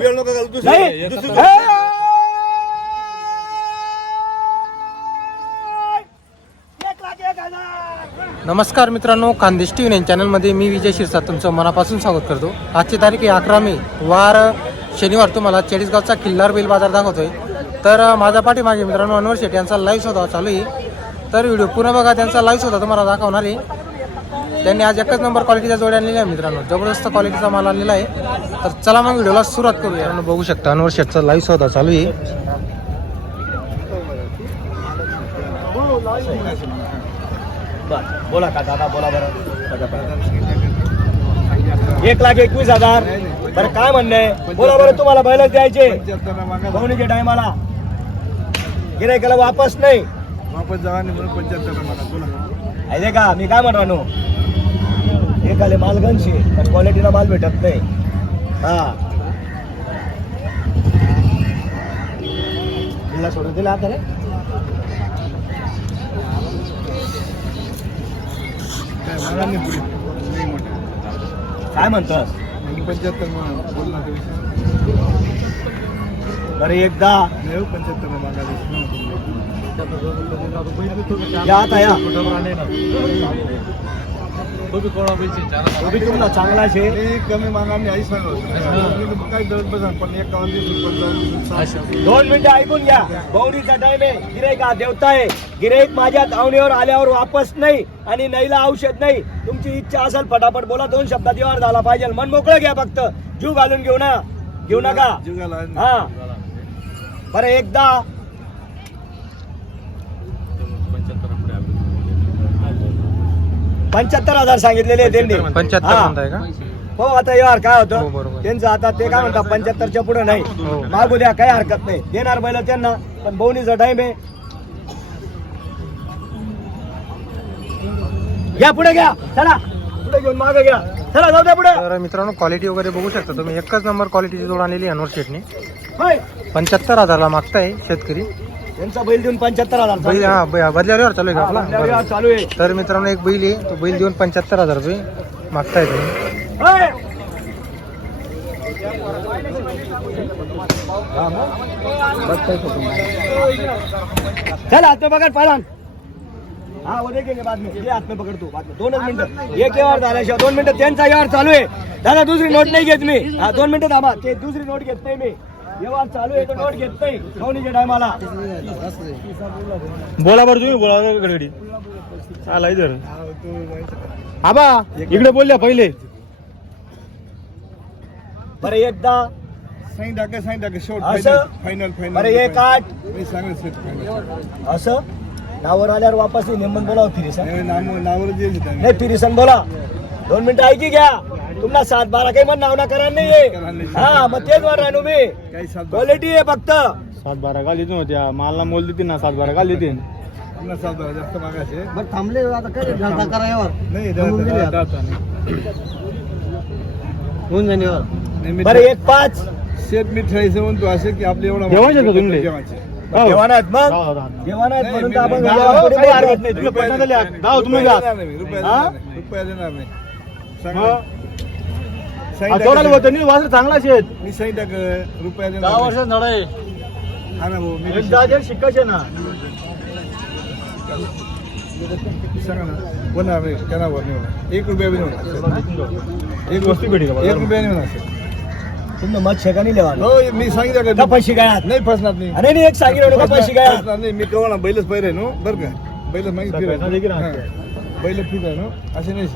वेळ नको घालू, दुसरं- दुसरं- नमस्कार मित्रांनो खानदेश टी व्ही चॅनलमध्ये मी विजय शिरसाट तुमचं मनापासून स्वागत करतो. आजची तारीख आहे अकरा मे वार शनिवार. तुम्हाला चाळीसगावचा किल्लार बैल बाजार दाखवतोय. तर माझ्या पाठीमागे मित्रांनो अनवर शेट यांचा लाईव्ह शोधा चालू आहे. तर व्हिडिओ पूर्ण बघा त्यांचा लाईव्ह शोधा तुम्हाला दाखवणार आहे. त्यांनी आज एकच नंबर क्वालिटीच्या जोड्या आणलेल्या आहे मित्रांनो. जबरदस्त क्वालिटीचा माल आणलेला आहे. तर चला मग व्हिडिओला सुरुवात करूया. बघू शकता अनवर शेटचा लाईव्ह शोधा चालू आहे. बोला का दादा बोला बरं. एक लाख एकवीस हजार. बरं काय म्हणणं आहे? बोला बरं तुम्हाला बैलच द्यायचे. भाऊनीच्या टायमाला गिरायकाला वापस नाही. वापस जावा नाही म्हणून. बोला. आहे का? मी काय म्हणतो एकाले माल गणशी पण क्वालिटीला माल भेटत नाही. हा. तिला सोडून दिला आता रे. काय म्हणतोस? पंच्याहत्तर. बरं एकदा. मागा. या आता या. पण एक गावात वीस रुपये, दोन मिनिटं ऐकून घ्या. गौरीचा टाइम आहे. गिराईक हा देवता आहे. गिराईक माझ्या धावणीवर आल्यावर वापस नाही आणि नईला औषध नाही. तुमची इच्छा असेल फटाफट बोला. दोन शब्दात व्यवहार झाला पाहिजे. मन मोकळं घ्या फक्त. जीव घालून घेऊ ना. घेऊ नका. हा. बरं एकदा पंच्याहत्तर हजार सांगितलेले त्यांनी. पंच्याहत्तर हा. का? हो आता यार काय हो, होतं बरोबर. त्यांचं आता ते काय म्हणतात पंच्याहत्तरच्या पुढे नाही. हो. मागू द्या काही हरकत नाही. देणार बैल त्यांना पण बोनीचा टाइम आहे. घ्या पुढे घ्या. चला. पुढे घेऊन मागे घ्या. चला जाऊ द्या पुढे. तर मित्रांनो क्वालिटी वगैरे बघू शकता तुम्ही. एकच नंबर क्वालिटीची जोड आणलेली आहे अनवर शेटने पंच्याहत्तर हजारला मागताय शेतकरी. त्यांचा बैल देऊन पंच्याहत्तर हजार बैल हा ब- बदल्यावर चालू आहे का आपला? बरं. चालू आहे. तर मित्रांनो एक बैल आहे तो बैल देऊन पंच्याहत्तर हजार रुपये मागताय तुम्ही. चल हाथ में पकड़ पहला हा वो देखेंगे बाद में. ये हाथ में पकड़ तू बाद में. दोनच मिनिटं. एक व्यवहार झाल्याशिवाय दोन मिनिटं. त्यांचा व्यवहार चालू आहे. दादा दुसरी नोट नाही घेत मी. हा दोन मिनिटं थांबा. ते दुसरी नोट घेत नाही मी. व्यवहार चालू आहे तो नोट घेत नाही खवणीच्या टायमाला. बोला बरं तुम्ही बोला गडगडी आला इधर आबा इकडे बोलल्या पहिले. बरं एकदा. साईन टाका साईन टाका शेवट असं? फायनल फायनल बरं एक आठ. मी सांगत फायनल असं? नावर आल्यावर वापस नेमन बोलावं फिरिसन. नाही, नाव नावावर दिली. नाही फिरिसन बोला. दोन मिनिटं ऐकी घ्या. तुम्हाला सात बारा काही मग नाव ना करा नाहीये. हा मग तेच वर राहणू मी क्वालिटी आहे फक्त. सात बारा गाल देतील होत्या. मालला मोल देतील ना सात बारा गाल देतील. पन्नास सात बारा जास्त मागायचे. मग थांबले आता काय करा नाही दहा- दहा- दहा- नाही, मी- बरं एक पाच. शेत मी म्हणतो असं की आपले एवढा जेवायचे का तुम्ही? मग? नाही, म्हणून तर आपण नाही. नाही. रुपया. देणार नाही, रुपया? देणार नाही, रुपया देणार नाही सांगा. साईन आ, टाका. तोडायला होतं नाही वासर चांगला शेत मी साईन टाक रुपया दहा. वर्षात आहे. हा ना भाऊ मी एक दाजर शिकायचे ना सांगा ना. होणार नाही त्यांना वर नाही होणार एक रुपया बी नाही होणार एक वस्तू भेटी का एक रुपया नाही होणार मत शेका नाही लेवा हो मी सांगितलं का का पैसे काय नाही फसणार नाही. अरे नाही एक सांगितलं का पैसे काय फसणार नाही. मी कवा ना बैलच पहिरे नो? बरं का? बैल माहिती फिरायचं. हा. बैल फिर आहे नो? असे नाही.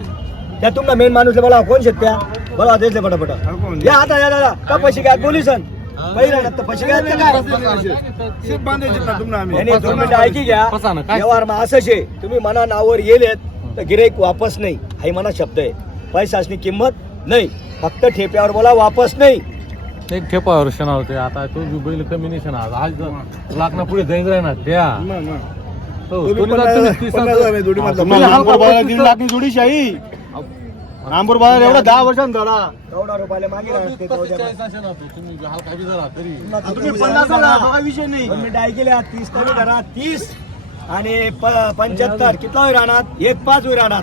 त्या तुमचा मेन माणूस बोला कोण शेतत्या बोला देते पटापट? या आता या दादा का पैसे काय पहिला ना तर पैसे ना नाही, नाही, दोन मिनिटं ऐकी घ्या. ना? व्यवहार मग असंच आहे तुम्ही मना नावावर येलेत तर गिराईक वापस नाही. हाही मना शब्द आहे. पैसा असणी किंमत नाही. फक्त ठेप्यावर बोला वापस नाही. एक ठेपावर क्षणा होते. आता तो बी बैल कमी नाही क्षणा आज लाखना पुढे जाईन राहणार त्या. मग, मग. हो, तुम्ही कोणी जात पन्नास- तुम्ही तीस पन्नास हजार. आहे जोडी म्हटलं. तुम्हाला आंबूर बाजार दीड लाखनी जोडी शाही आंबूर बाजार एवढा दहा वर्षांत झाला. कवडा रुपयाला मागे राहते. तुम्ही पन्नास बघा विषय नाही. ऐकले तीस कमी धरा तीस. आणि प- पंच्याहत्तर कितला होईल राहणार एक पाच होईल राहणार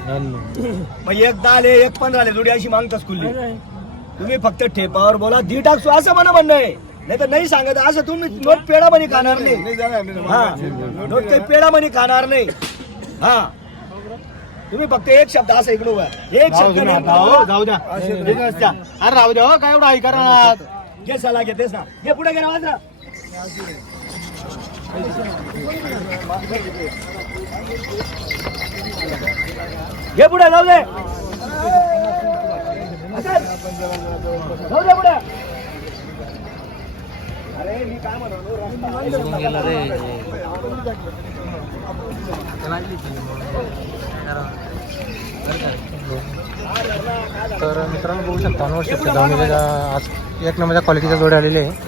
मग एक दहा आले एक पंधरा आले जोडी अशी मागताच खुल्ली तुम्ही फक्त ठेपावर बोला दी टाकसो असं म्हणा म्हणणं आहे. नाही तर नाही सांगत असं तुम्ही नोट पेडा म्हणे खाणार नाही. नाही जाणार नाही हा. नोट काही पेडा म्हणे खाणार नाही. हा. तुम्ही फक्त एक शब्द असं इकडू बघा. एक जाऊ शब्द ना नाही. जाऊ द्या बिझनेस द्या. अरे राहू द्या हो, काय एवढं आई करणार घे सला घेतेस ना घे पुढे घे वाजरा घे पुढे जाऊ दे असेल. जाऊ दे पुढे अरे मी काय म्हणतो रस्ता बंद. तर मित्रांनो बघू शकता अनवर शेटच्या धावणीच्या आज एक नंबरच्या क्वालिटीच्या जोड्या आलेले आहे.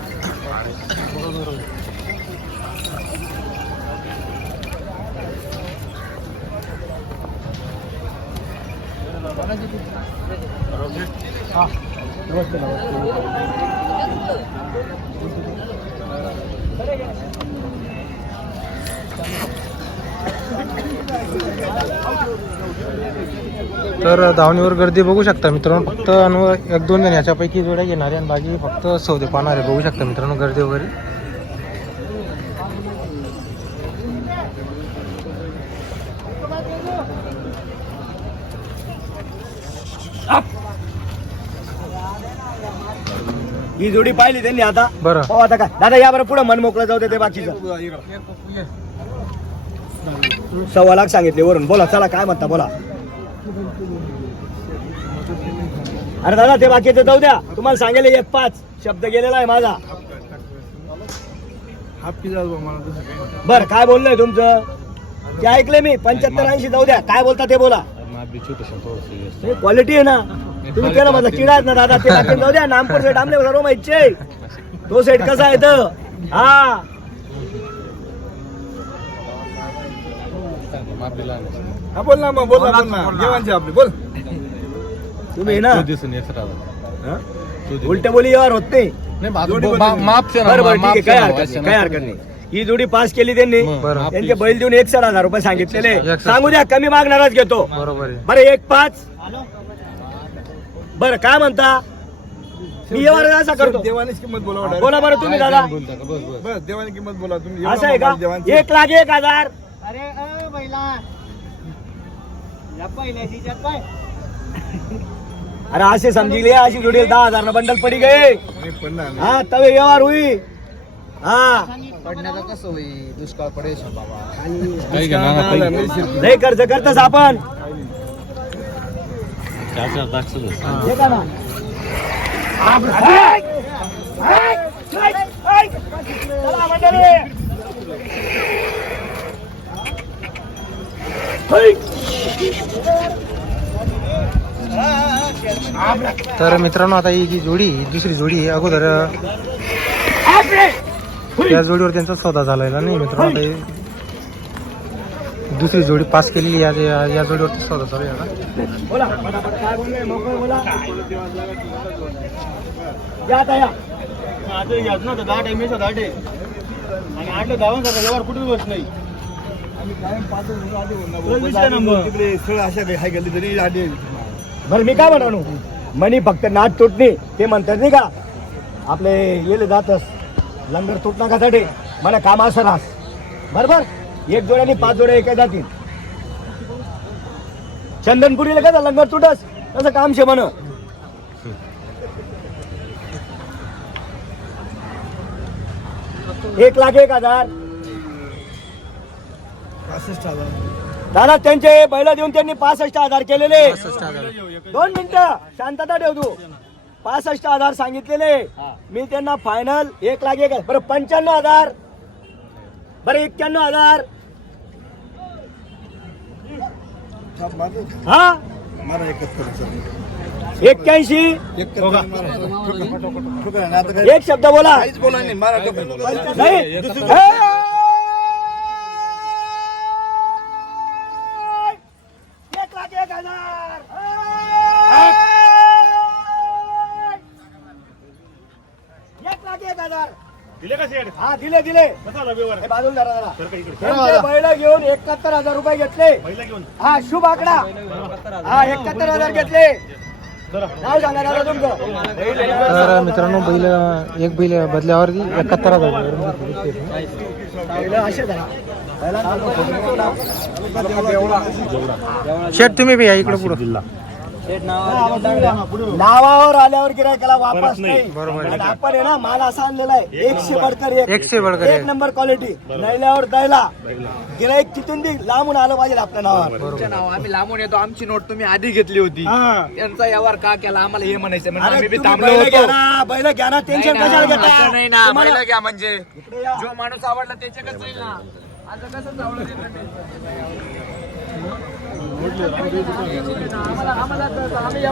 तर धावणीवर गर्दी बघू शकता मित्रांनो. फक्त अनु एक दोन जण याच्यापैकी जोड्या घेणारे आणि बाकी फक्त सौदे पाहणारे बघू शकता मित्रांनो गर्दी वगैरे. ही जोडी पाहिली त्यांनी आता. बरं. हो आता काय. दादा या बरं पुढे मन मोकळं जाऊ दे ते बाकीचं. सव्वा लाख सांगितले वरून. बोला चला काय म्हणता बोला. अरे दादा ते बाकीचं जाऊ द्या. तुम्हाला सांगेल एक पाच शब्द गेलेला आहे माझा. बर काय बोललोय तुमचं? ते ऐकले मी पंच्याहत्तर ऐंशी जाऊ द्या. काय बोलता ते बोला. क्वालिटी आहे ना. तुम्ही केलं माझा किडा आहेत ना दादा. ते बाकी जाऊ द्या. नामपूर सेट आमले सर्व माहिती तो सेट कसा आहे तर हा. हा बोल ना मग बोल ना बोल ना. जेवणचे आपले बोल. तुम्ही ना. उलट बोली यावर होत नाही. बरं बरं ठीक आहे काय हरकत नाही काय हरकत नाही. ही जोडी पास केली त्यांनी. त्यांचे बैल देऊन एक साठ हजार रुपये सांगितलेले. सांगू द्या कमी मागणारच घेतो. बरोबर आहे. बरं एक पाच. बरं काय म्हणता? मी व्यवहार असा करतो. देवानीच किंमत बोला. बोला बरं तुम्ही दादा. बस देवानी किंमत बोला तुम्ही. असं आहे का? एक लाख एक हजार. अरे असे समजिले अशी जोडी दहा हजार बंडल पडी गए नाही. हा तवे व्यवहार होई. हा. दुष्काळ आला, नाही शिरती. लय खर्च करतस आपण. हे का ना चला मंडळी. है. तर मित्रांनो आता ही जी जोडी दुसरी जोडी अगोदर त्या जोडीवर त्यांचा सौदा झालेला नाही मित्रांनो. आता दुसरी जोडी पास केलेली या या जोडीवर सौदा चालू आहे आता. आणि आठलं धावून जातं कुठे बस नाही. बरं मी काय म्हणू मनी फक्त नाच तुटणे ते म्हणतात नाही का आपले येले जातस लंगर तुटणार का साठी मला काम असं रास बरोबर? एक जोड्याने पाच जोड्या एका जातील चंदनपुरीला का लंगर तुटस? तसं काम शे म्हण. एक लाख एक हजार. पासष्ट हजार. दादा त्यांचे बैल देऊन त्यांनी पासष्ट हजार केलेले. दोन मिनिटं शांतता ठेव तू. पासष्ट हजार सांगितलेले. मी त्यांना फायनल एक लाख एक बरं पंच्याण्णव हजार. बरं एक्क्याण्णव हजार. हा? एकाहत्तर. एक्क्याऐंशी? एक शब्द बोला. काहीच बोला नाही दिले का शेड? हा दिले दिले. कसा आला व्यवहार हे बाजूला धरा जरा. सर का इकडे? त्यांचे बैल घेऊन एकाहत्तर हजार रुपये घेतले. पहिला घेऊन? हा शुभ आकडा. हा एकाहत्तर हजार घेतले. नाव सांगा दादा तुमचं. तर मित्रांनो बैल एक बैल बदल्यावरती एकाहत्तर हजार असे धरा. शेट तुम्ही बी या इकडे पुढं. नावावर आल्यावर गिरायकाला वापस नाही. आणि आपण आहे ना माल असा आणलेला आहे. एकशे बडकर एक. एकशे बडकर एक. नंबर क्वालिटी नैल्यावर दैला. गिराईक तिथून बी लांबून आलं पाहिजे आपल्या नावावर. तुमच्या नाव आम्ही लांबून येतो. आमची नोट तुम्ही आधी घेतली होती. हा. त्यांचा व्यवहार का केला? आम्हाला हे म्हणायचं म्हणजे थांबलो बैलं घ्या होतो ना, टेन्शन कशाला घेता? नाही ना बैलं घ्या म्हणजे. जो माणूस आवडला त्याच्याकडे जाईल ना? आता कसं चावलं ते